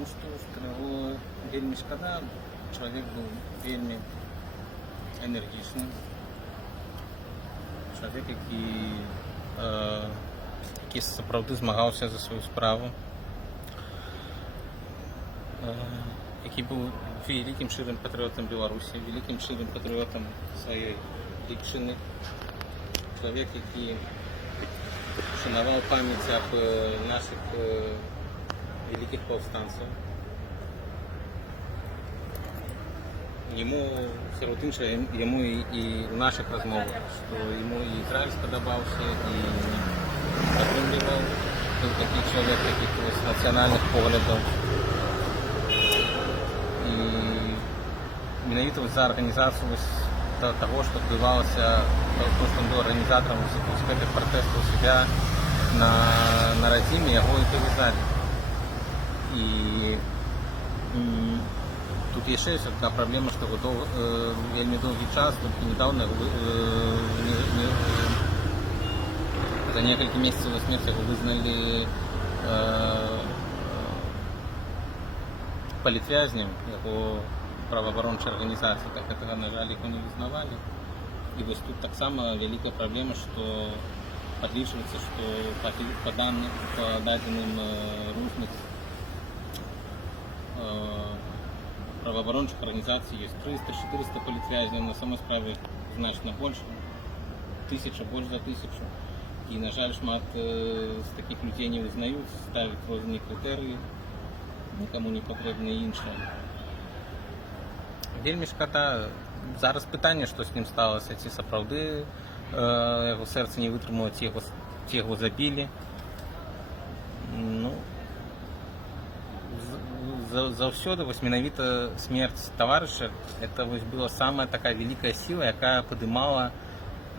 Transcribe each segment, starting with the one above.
Ну што ж, яго вельмі шкада, чалавек быў вельмі энергічны. Чалавек, які сапраўды змагаўся за сваю справу, які быў вялікім шчырым патрыётам Беларусі, вялікім шчырым патрыётам сваёй айчыны. Чалавек, які шанаваў памяць аб нашых великих повстанцев. Ему, сярод іншага, ему і ў наших размовах, што ему і Ізраіль спадабаўся, і падтрымліваў. Быў такі чалавек такіх нацыянальных поглядаў. І менавіта за арганізацыю таго, што адбывалася, то, што ён быў арганізатарам гэтых пратэстаў себя на радзіме, яго і павязалі. І тут яшчэ ёсць такая праблема, што вельмі доўгі час, толькі недавно за некалькі месяцаў да смерці яго вызналі палітвязнем, яго праваабарончай арганізацыі, так гэтага, на жаль, яго не вызнавалі. І вось тут таксама вялікая праблема, што падлічваецца, што па дадзеным розных праваабарончых арганізацый ёсць 300-400 палітвязняў, на самой справе значна больш, больш за 1000. І, на жаль, шмат з такіх людзей не вызнаюць, ставяць розныя крытэрыі, нікаму не патрэбна іншае. Вельмі шкада. Зараз пытанне, што з ім сталася, ці сапраўды яго сэрца не вытрымала, ці яго забілі. Ну, заўсёды вось менавіта смерць таварыша, это вось была самая такая великая сила, якая падымала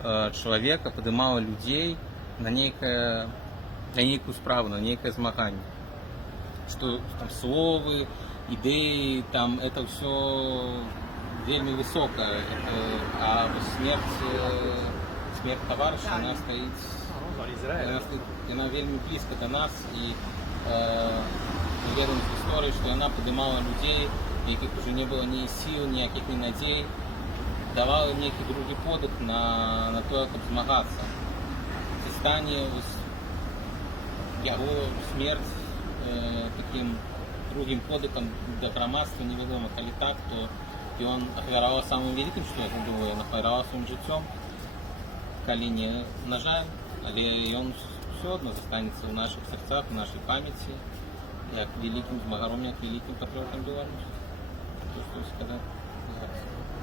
чалавека, падымала людзей на нейкую справу, на нейкае змаганне. Што там словы, ідэі, там это ўсё вельмі высокая, а смерть таварыша, она стаіць, яна вельмі блізка да нас, і мы ведаем з гісторыі, што яна падымала людзей, якіх уже не было ні сіл, ніякіх ні надзей, давала нейкі другі подых на тое, каб змагацца. Ці стане яго смерць такім другім подыхам да грамадства, невядома, калі так, то ён ахвяраваў самым вялікім, што яго было, ён ахвяраваў сваім жыццём, калі не, на жаль, але ён ўсё адно застанецца ў нашых сэрцах, у нашай памяці, як великим змагаром, як великим патріотам Беларусі. Што сказаць?